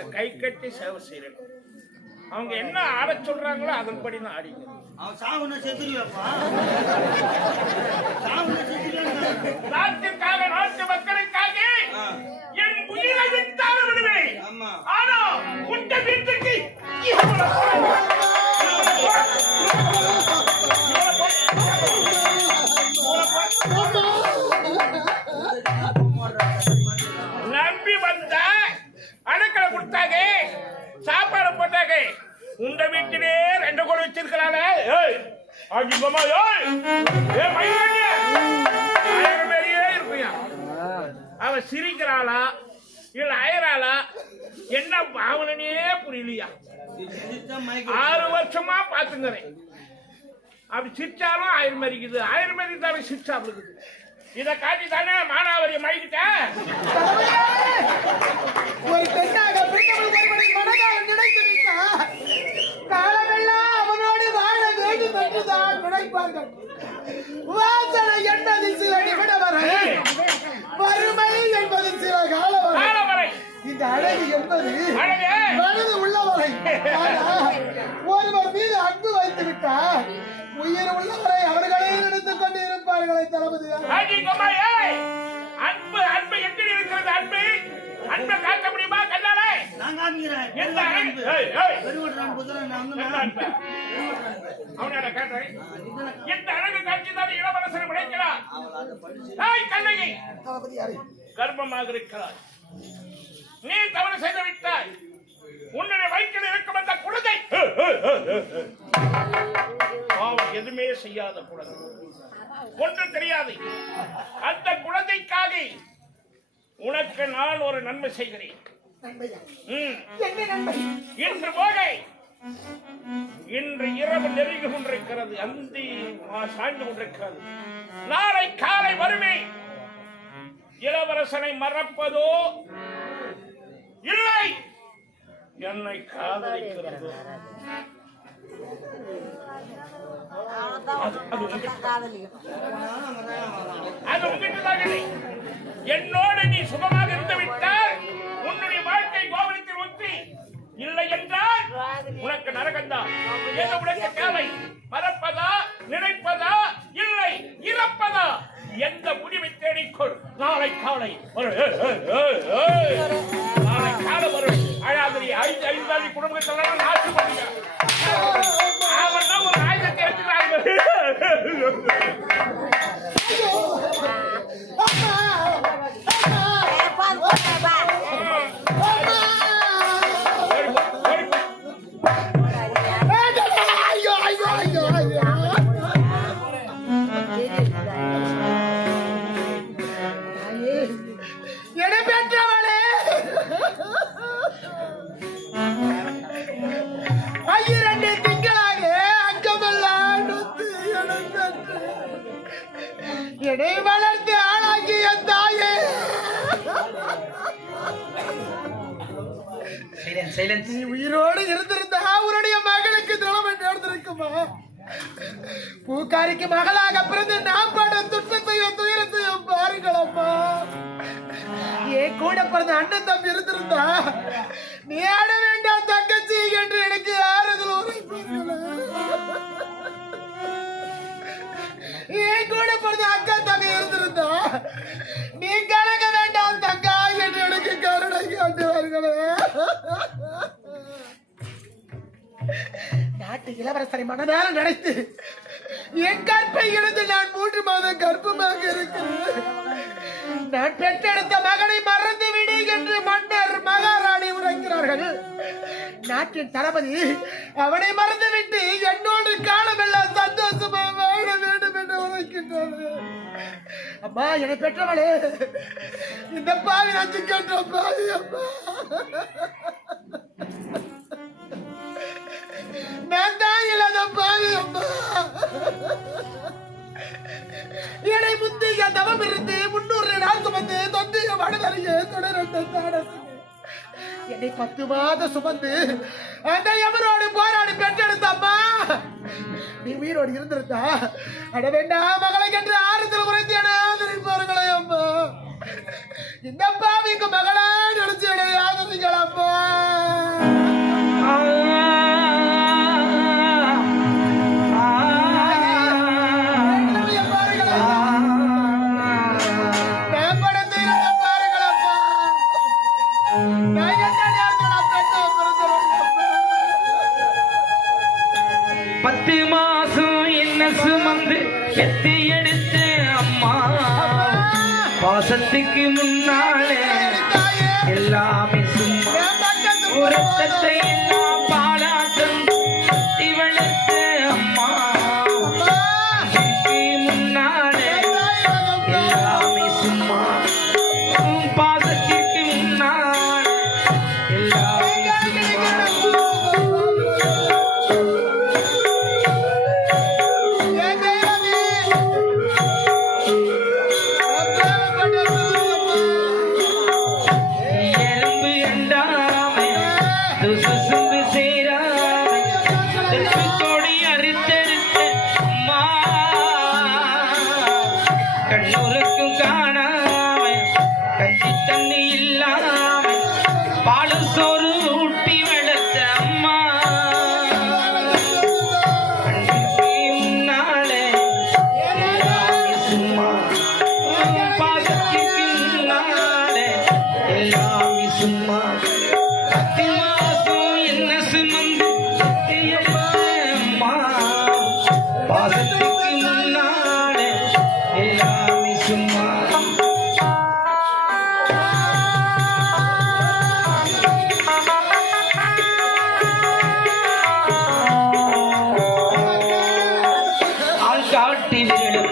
நாங்க கை கட்டி சேவை செய்யறோம் அவங்க என்ன ஆட சொல்றாங்களோ அதன்படி தான் ஆடிங்க நாட்டுக்காக நாட்டு மக்களுக்காக என் உயிரை விட்டாலும் விடுவேன். ஆனா உண்ட வீட்டுக்கு வச்சிருக்கிறாளே ஏய் ஏய் ஏ இருப்பியா? அவ சிரிக்கிறாளா இல்ல அயறாளா? என்ன பாவனனே புரியலையா? ஆறு வருஷமா பாத்துங்கிறேன் அப்படி சிரிச்சாலும் ஆயிரம் மறிக்குது. ஆயிரம் மறி தானே சிரிச்சா இருக்குது. இதை காட்டி தானே மானாவரி மழிக்கிட்ட ஒரு பெண்ணாக மனதால் நினைத்து காலமெல்லாம் அவனோடு வாழ வேண்டும் என்றுதான் நினைப்பார்கள். வாசனை என்பது சில நிமிட வரை வறுமை என்பது சில கால வரை காலவரை. இந்த அழகு என்பது மனது உள்ளவரை. ஒருவர் மீது அன்பு வைத்து விட்டார் உயிர் உள்ளவரை அவர்களே நினைத்துக் கொண்டு இருப்பார்களே தளபதி. காமிக்கிறேன் எந்த அன்பு ஏய் ஏய் பெருவட்டான் புத்திரன் நான் வந்து எந்த அன்பு? அவனோட கேட்டேன் எந்த அழகு காட்சி தான் இளவரசர் விளைக்கிறார் ஏய் கண்ணகி. கர்ப்பமாக இருக்கிறார் நீ தவறு செய்து விட்டாய். உன்னுடைய வயிற்றில் இருக்கும் அந்த குழந்தை. பாவம் எதுவுமே செய்யாத குழந்தை. ஒன்றும் தெரியாது. அந்த குழந்தைக்காக உனக்கு நான் ஒரு நன்மை செய்கிறேன். இன்று போகை இன்று இரவு நெருங்கி கொண்டிருக்கிறது அந்தி சாய்ந்து கொண்டிருக்கிறது. நாளை காலை வருவேன் இளவரசனை மறப்பதோ இல்லை என்னை காதலிக்கிறதோ. அது- அது உங்ககிட்ட-. என்னோடு நீ சுகமாக இருந்து இல்லை என்றால் உனக்கு நரகந்தான் என்ன உனக்கு தேவை? மறப்பதா? நினைப்பதா? இல்லை. இறப்பதா? எந்த முடிவை தேடிக்கொள் நாளை காலை. நாளை காலை வரும் அழாதிரி ஐந்து ஐந்தாதி குடும்பத்தில் நீ உயிரோடு இருந்திருந்தா உன்னுடைய மகளுக்கு தினமை நடந்திருக்குமா? பூக்காரிக்கு மகளாக பிறந்து நாம் பட துன்பத்தையும் துயரத்தையும் பாருங்களம்மா ஏ கூட பிறந்த அண்ணன் தம்பி இருந்திருந்தா நீ ஆடவே நாட்டு இளவரசரை மனதார நினைத்து என் கற்பை இழந்து நான் மூன்று மாதம் கர்ப்பமாக இருக்கிறேன். நான் பெற்றெடுத்த மகனை மறந்து விடு என்று மன்னர் மகாராணி உரைக்கிறார்கள். நாட்டின் தளபதி அவனை மறந்துவிட்டு என்னோடு காலமெல்லாம் சந்தோஷமா வாழ வேண்டும் என்று உரைக்கின்றார்கள். அம்மா என்னை பெற்றவளே இந்த பாவி நஞ்சு கேட்ட பாவி அம்மா. நான் தான் இல்லாத பாவி அம்மா என்னை முந்திய தவம் இருந்து முன்னூறு நாள் சுமந்து தொந்திய வடதறிய தொடரந்த தாடசு என்னை பத்து மாதம் சுமந்து அந்த எவரோடு போராடி பெற்றெடுத்த அம்மா நீ உயிரோடு இருந்திருந்தா. அட வேண்டாம் மகளை என்று வருஷத்துக்கு முன்னாலே எல்லாமே சும்மா. இல்லாமல் பாலும் சோறு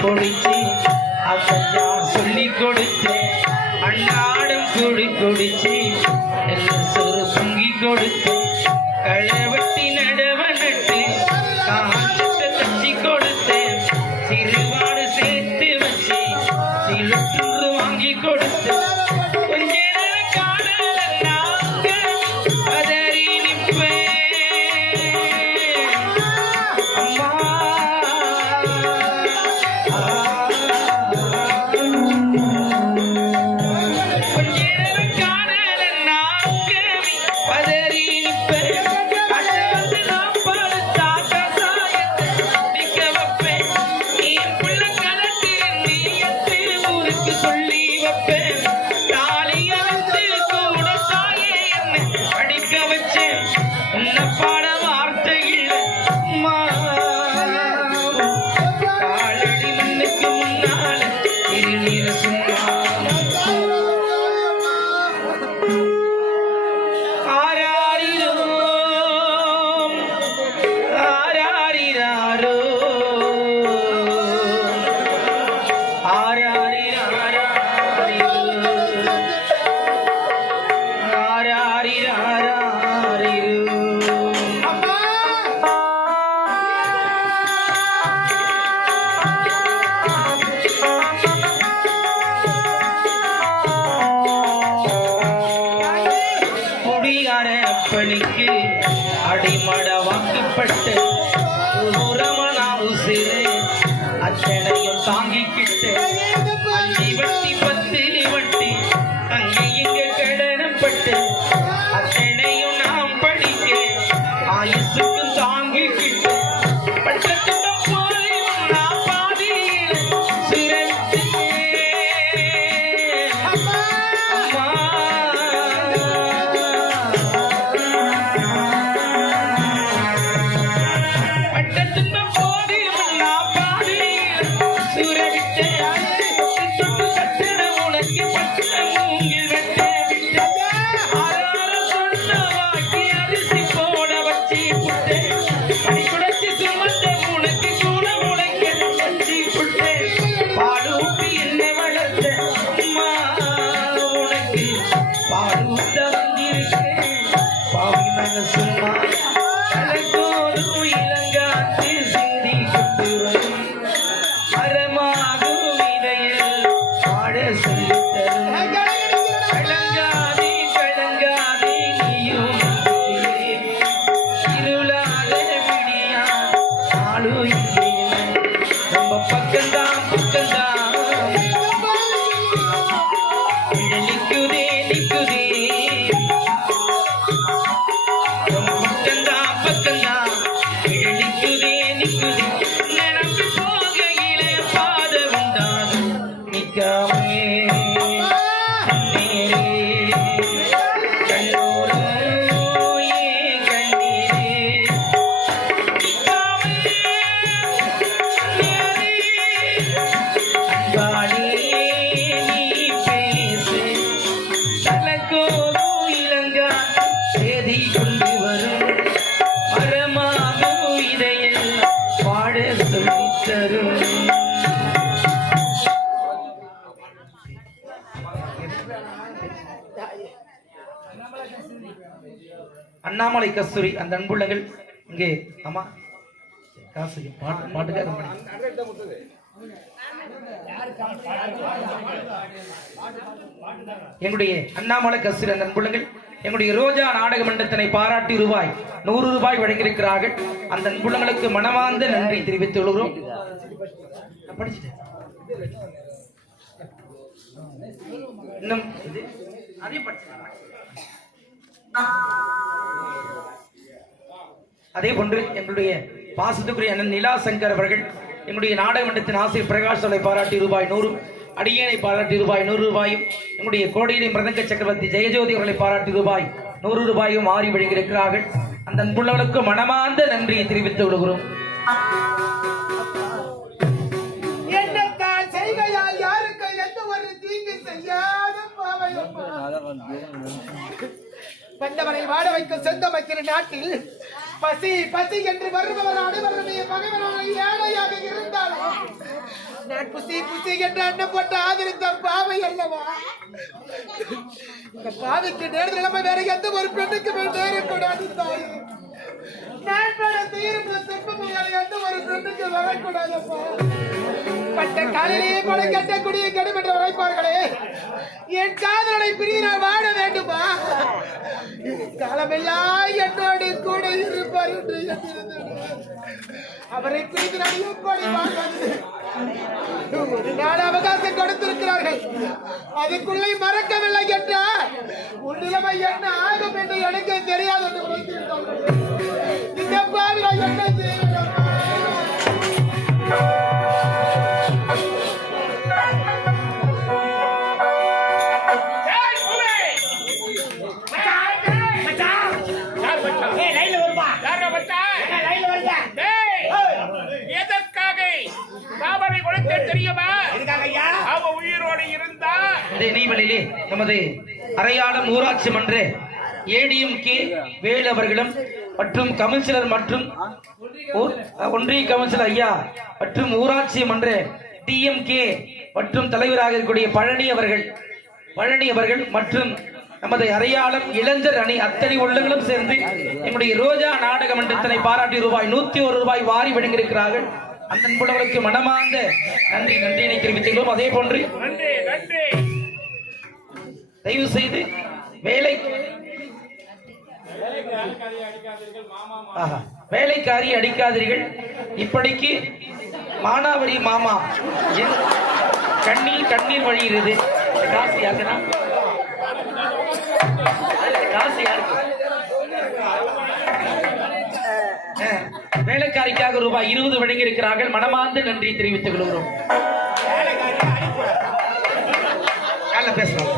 Polichi, Asha. Hallelujah. தாமரை கஸ்தூரி அந்த அன்புள்ளங்கள். இங்கே ஆமா காசு பாட்டு பாட்டுக்காக பண்ணி. எங்களுடைய அண்ணாமலை கஸ்தூரி அந்த அன்புள்ளங்கள். எங்களுடைய ரோஜா நாடக மன்றத்தினை பாராட்டி ரூபாய் நூறு ரூபாய் வழங்கியிருக்கிறார்கள். அந்த அன்புள்ளங்களுக்கு மனமார்ந்த நன்றி தெரிவித்துக் கொள்கிறோம். இன்னும் அதே படிச்சு அதே போன்று எங்களுடைய பாசத்துக்குரிய அண்ணன் நிலா சங்கர் அவர்கள் எங்களுடைய நாடகமன்றத்தின் ஆசிரியர் பிரகாஷ் அவர்களை பாராட்டி ரூபாய் நூறும் அடியேனை பாராட்டி ரூபாய் நூறு ரூபாயும் எங்களுடைய கோடியினை மிருதங்க சக்கரவர்த்தி ஜெயஜோதி அவர்களை பாராட்டி ரூபாய் நூறு ரூபாயும் மாறி வழங்கியிருக்கிறார்கள் அந்த அன்புள்ளவர்களுக்கு மனமார்ந்த நன்றியை தெரிவித்துக் கொள்கிறோம். யாருக்கு எந்த ஒரு தீங்கு செய்யாத வந்தவனை வாட வைக்கும் சொந்த வைக்கிற நாட்டில் பசி பசி என்று வருபவர் அனைவருடைய பகைவனாக ஏழையாக இருந்தாலும் நான் புசி புசி என்று அண்ணன் போட்டு ஆதரித்த பாவை அல்லவா? இந்த பாவைக்கு நேரத்தில் நிலைமை வேற எந்த ஒரு பெண்ணுக்கு நேரக்கூடாது தாய். நான் பட தீர்ப்பு துன்பமும் எந்த ஒரு பெண்ணுக்கு வரக்கூடாதப்பா. பட்ட காலிலேயே பட கட்டக்கூடிய கடும் உழைப்பார்களே என் காதலனை பிரிய நான் வாழ வேண்டுமா? காலமெல்லாம் என்னோடு கூட இருப்பார் என்று எண்ணியிருந்தேன். அவரை பிரிந்து நான் எப்படி வாழ்வது? ஒரு நாள் அவகாசம் கொடுத்திருக்கிறார்கள். அதுக்குள்ளே மறக்கவில்லை என்றால் உன் நிலைமை என்ன ஆகும் என்று எனக்கு தெரியாது என்று இந்த பாவி நான் என்ன செய்வேன் ஏய், இந்த நமது அரையாளம் ஊராட்சி மன்ற ஏடிஎம் கே வேலு அவர்களும் மற்றும் கவுன்சிலர் மற்றும் ஒன்றிய கவுன்சிலர் ஐயா மற்றும் ஊராட்சி மன்ற டிஎம்கே மற்றும் தலைவராக இருக்கக்கூடிய பழனி அவர்கள் பழனி அவர்கள் மற்றும் நமது அரையாளம் இளைஞர் அணி அத்தனை உள்ளங்களும் சேர்ந்து எங்களுடைய ரோஜா நாடக மன்றத்தினை பாராட்டி ரூபாய் நூத்தி ஒரு ரூபாய் வாரி விடுங்கிருக்கிறார்கள் அந்த அன்புள்ளவர்களுக்கு மனமார்ந்த நன்றி நன்றியினை தெரிவித்துள்ளோம் அதே போன்று நன்றி நன்றி. தயவு செய்து வேலை. வேலைக்காரி அடிக்காதீர்கள். இப்படிக்கு மானாவரி மாமா கண்ணில் கண்ணீர் வழிகிறது. காசு யாருக்குன்னா? காசு யாருக்கு? வேலைக்காரிக்காக ரூபாய் இருபது வழங்கி இருக்கிறார்கள் மனமார்ந்த நன்றி தெரிவித்துக் கொள்கிறோம். பேசலாம்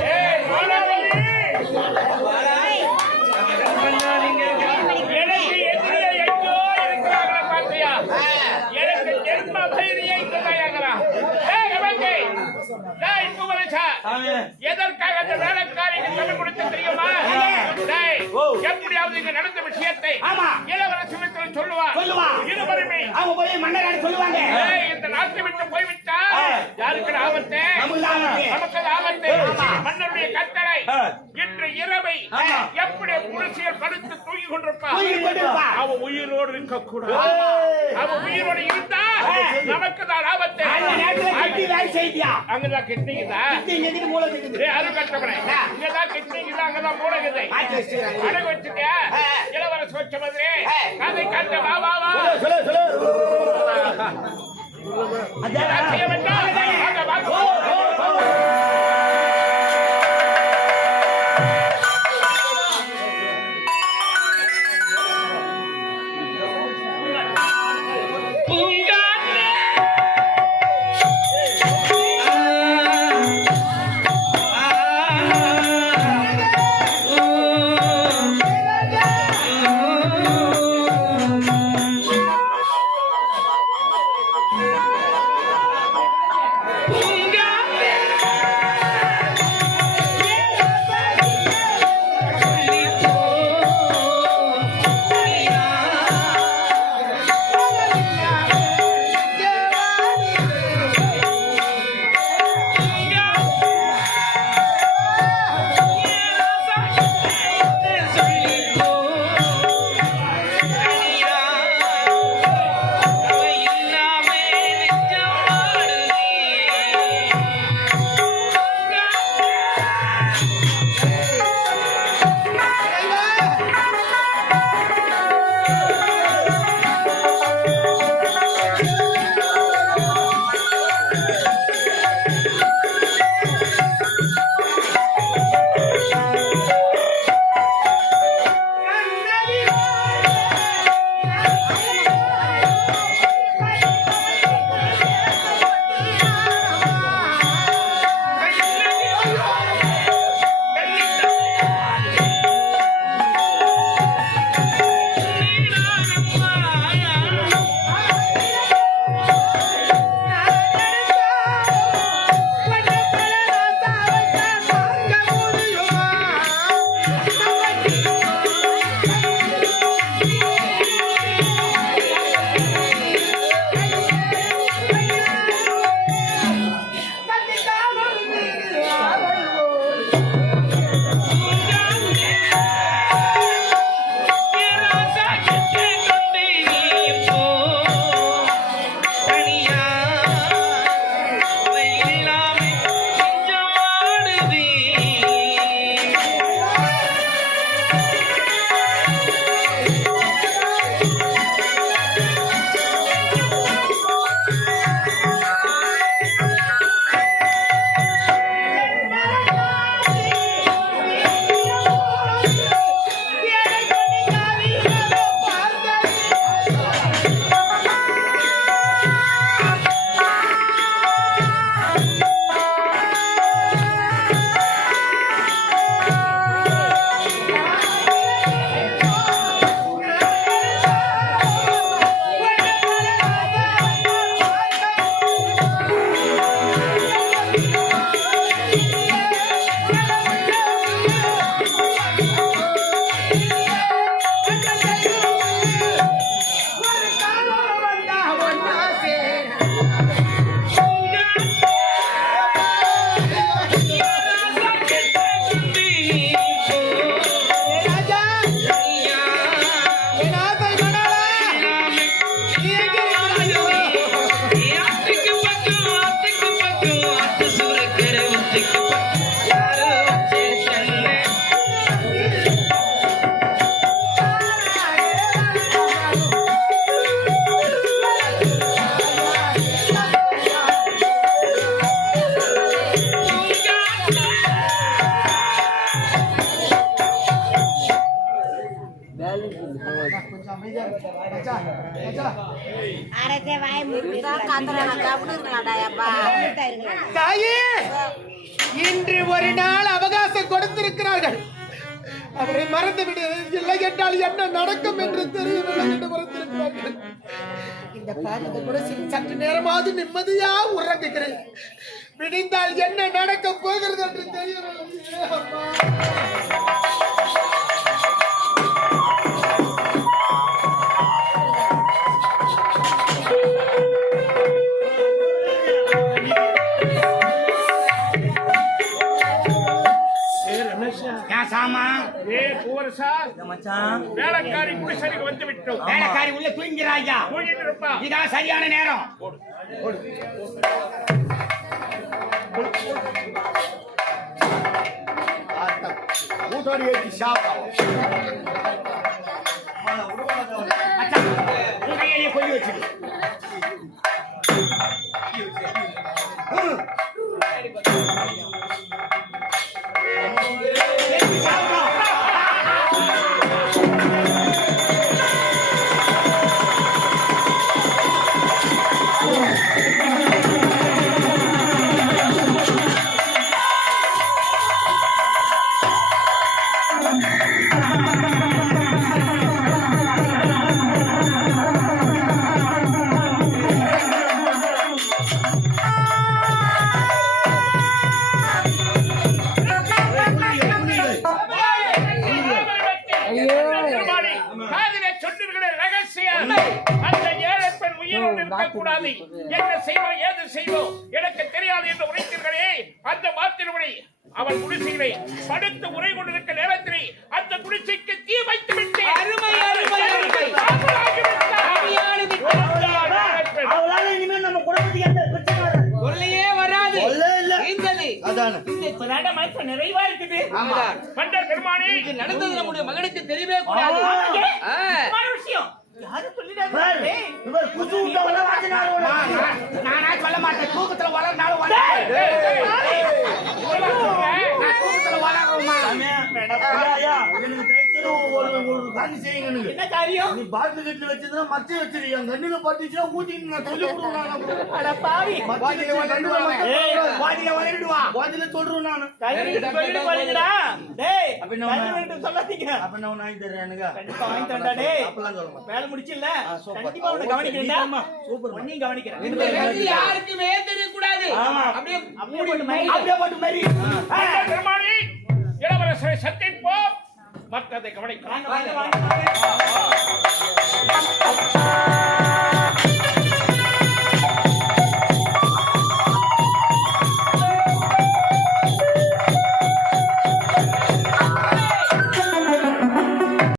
எப்படியாவது இங்க நடந்த விஷயத்தை. இளவரசிடத்தில் சொல்லுவா. சொல்லுவா. இருவருமே. அவங்க போய் மன்னராடு சொல்லுவாங்க. இந்த நாட்டை விட்டு போய்விட்டா. யாருக்கு ஆபத்து? நமக்கு ஆபத்து. மன்னருடைய கட்டளை ஆ. இன்று இரவை. எப்படி குடிசையில் படுத்து தூங்கி கொண்டிருப்பா. அவ உயிரோடு இருக்க கூடாது அவ உயிரோடு இருந்தா. நமக்கு தான் ஆபத்து. அங்கதான் கிட்னிக்குதா அது கட்டப்பட இங்கதான் கிட்னிக்குதா அங்கதான் மூலகுது. அடகு ஆ. இளவரசி வச்ச மாதிரி. அதை கட்ட வா வா வா. அதான்? தாயே இன்று ஒரு நாள் அவகாசம் கொடுத்திருக்கிறார்கள். அவரை மறந்து விடு இல்லை என்றால் என்ன நடக்கும் என்று தெரியவில்லை இந்த கூட சற்று நேரமாவது நிம்மதியா உறங்குகிறேன் விடிந்தால் என்ன நடக்க போகிறது என்று தெரியவில்லை மச்சான் வேலைக்காரி குடிசைக்கு வந்து விட்டோம். வேலைக்காரி உள்ள தூங்கிறாயா தூங்கிட்டு இருப்பா. இதான் சரியான நேரம். ஊட்டோடி ஏற்றி சாப்பிடும் மச்சான் உன் கையிலேயே கொல்லி வச்சுடு. எனக்கு தெரியாது என்று உரைத்தீர்களே அந்த மாத்திரமணி அவள் குடிசையிலே படுத்து உரை கொண்டிருக்க நேரத்திலே அந்த குடிசைக்கு தீ வைத்து அருமை, அருமை, அருமை. அவளால இனிமேல் நம்ம குடும்பத்துக்கு எந்த பிரச்சனை. தொல்லையே வராது. நிறைவா இருக்குது. பெருமானே. இது நடந்தது நம்முடைய மகனுக்கு தெரியவே கூடாது. விஷயம். ಯಾರು ತುಳಿದಾರೆ ಬೇ ಇವರು ಕುಜು ಉಂಟ ಒಲ ಮಾತಿನ ನಾನು ಆಯ್ತು ಒಲ ಮಾಡ್ತೆ ತೂಕತ್ರ ಒಲ ನಾಳು ಒಲ ನಾ ತೂಕತ್ರ ಒಲ ರೂಮ ಮೇಡಮ್ என்ன காரியம்? நீ பாட்டில் கட்டில வச்சதுன்னா மச்சை வச்சிரு. என் கண்ணுல பட்டுச்சுன்னா ஊத்திட்டு நான் அட பாவி. வளரிடுவா சொல்றேன் நானு. சொல்லிட்டு டேய் அப்ப சொல்லாதீங்க. அப்ப வாங்கி எனக்கு? கண்டிப்பா வாங்கி தரேன்டா, டேய். அப்பெல்லாம் சொல்ல. வேலை முடிச்சில்ல. கண்டிப்பா உன்னை சூப்பர். உன்னையும் கவனிக்கிறேன். இந்த கதி யாருக்குமே தெரியக்கூடாது. ஆமா. அப்படியே அப்படியே போட்டு மயங்கி அப்படியே போட்டு மாதிரி பண்ட பெருமானே இளவரசரை சந்திப்போம். மற்றதை கவனிக்கலாம்